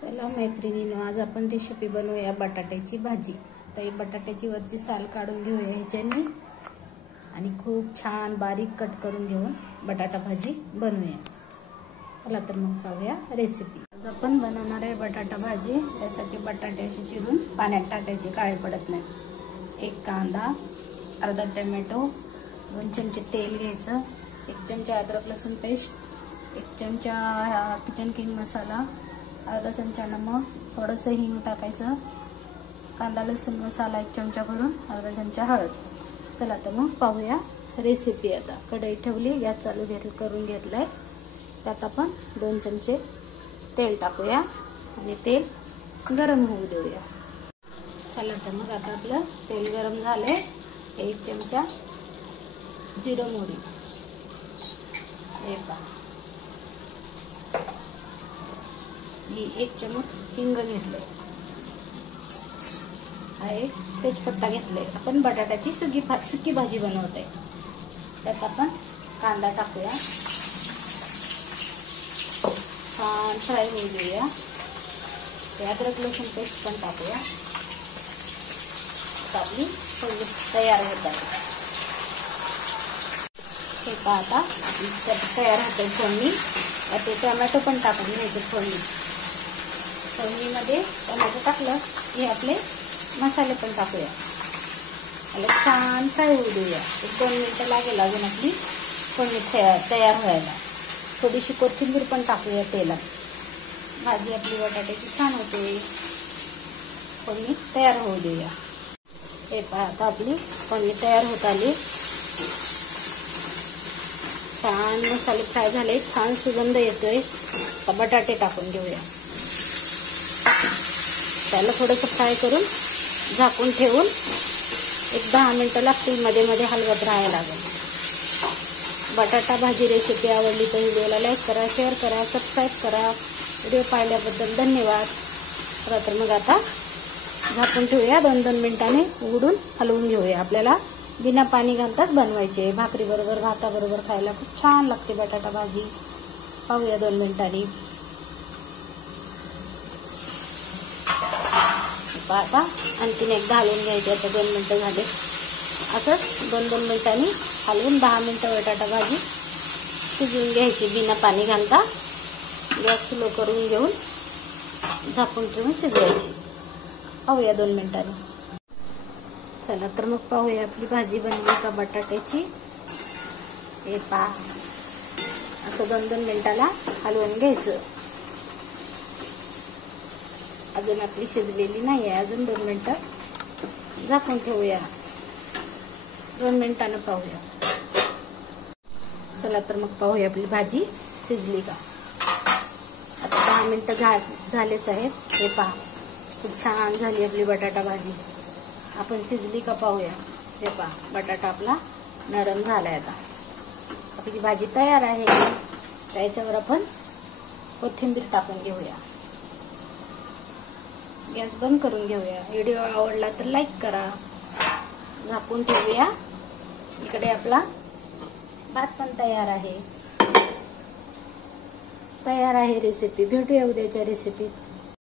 चला मैत्रिणींनो, आज आपण रेसिपी बनवूया बटाट्याची भाजी। तर ही बटाट्याची वरची साल काढून घेऊया ह्याच्याने आणि खूप छान बारीक कट करून घेऊन बटाटा भाजी बनवूया। चला तर मग पाहूया रेसिपी। आज आपण बनवणार आहे बटाटा भाजी। त्यासाठी बटाटे असे चिरून पाण्यात टाकायचे, काळे पडत नाही। एक कांदा, अर्धा टोमॅटो, 2 चमचे तेल घ्यायचं, 1 चमचा अद्रक लसूण पेस्ट, 1 चमचा किचन किंग मसाला, अर्धा चमचा नमक, थोडंसं हिंग टाकायचं, कांदा लसूण मसाला 1 चमचा भरून, अर्धा चमचा हळद। चला तर मग पाहूया रेसिपी। आता कढई ठेवली, गॅस चालू करून घेतलाय। त्यात आपण 2 चमचे तेल टाकूया आणि तेल गरम होऊ देऊया। चला तर मग आता आपलं तेल गरम झालंय। 1 चमचा जिरं मोहरी, ही 1 चमच हिंग घेतले, हा एक तेजपत्ता घेतले। आपण बटाट्याची सुकी भाजी बनवते। त्यात आपण कांदा टाकूया, छान फ्राय होऊ देऊया। अद्रक लसूण पेस्ट पण टाकूया। आपली तयार होत आहे। हे आता तयार होते फोडणी। ते टोमॅटो पण टाकून घ्यायचे फोडणीमध्ये। टोमॅटो टाकलं हे आपले मसाले पण टाकूया, याला छान फ्राय होऊ देऊया। 1-2 मिनिटं लागेल अजून आपली फोडणी तयार व्हायला। थोडीशी कोथिंबीर पण टाकूया तेलात। भाजी आपली बटाट्याची छान होते। फोडणी तयार होऊ देऊया। हे पहा, आता आपली फोडणी तयार होत आली। छान मसाले फ्राय झाले, छान सुगंध येतोय। आता बटाटे टाकून घेऊया। त्याला थोडंसं फ्राय करून झाकून ठेवून 10 मिनिटं लागतील। मध्ये मध्ये हलवत राहायला लागेल। बटाटा भाजी रेसिपी आवडली तर व्हिडिओला लाईक करा, शेअर करा, सबस्क्राईब करा। व्हिडिओ पाहिल्याबद्दल धन्यवाद। चला तर मग आता झाकून ठेवूया। 2-2 मिनिटांनी उघडून हलवून घेऊया। आपल्याला बिना पाणी घालताच बनवायचे। भाकरी बरोबर, भाताबरोबर खायला खूप छान लागते बटाटा भाजी। पाहूया 2 मिनिटांनी। आता आणखीन एकदा हलवून घ्यायचे। आता 2 मिनिटं झाले। असंच 2-2 मिनिटांनी हलवून 10 मिनिटं बटाटा भाजी शिजवून घ्यायची बिना पाणी घालता। गॅस स्लो करून घेऊन झाकून ठेवून शिजवायची। पाहूया 2 मिनिटांनी। चला तर मग पाहूया आपली भाजी बनली का बटाट्याची। हे पहा, असं 2-2 मिनिटाला हलवून घ्यायचं। अजून आपली शिजलेली नाही आहे, अजून 2 मिनिटं झाकून ठेवूया। 2 मिनिटांनी पाहूया। चला तर मग पाहूया आपली भाजी शिजली का। आता 10 मिनिटं झालेच आहेत। हे पहा, खूप छान झाली आपली बटाटा भाजी। आपण शिजली का पाहूया। हे पहा, बटाटा आपला नरम झालाय। आता आपली भाजी तयार आहे। त्याच्यावर आपण कोथिंबीर टाकून घेऊया। गॅस बंद करून घेऊया। व्हिडिओ आवडला तर लाईक करा। झाकून ठेवूया। इकडे आपला भात पण तयार आहे। रेसिपी भेटूया उद्याच्या रेसिपीत।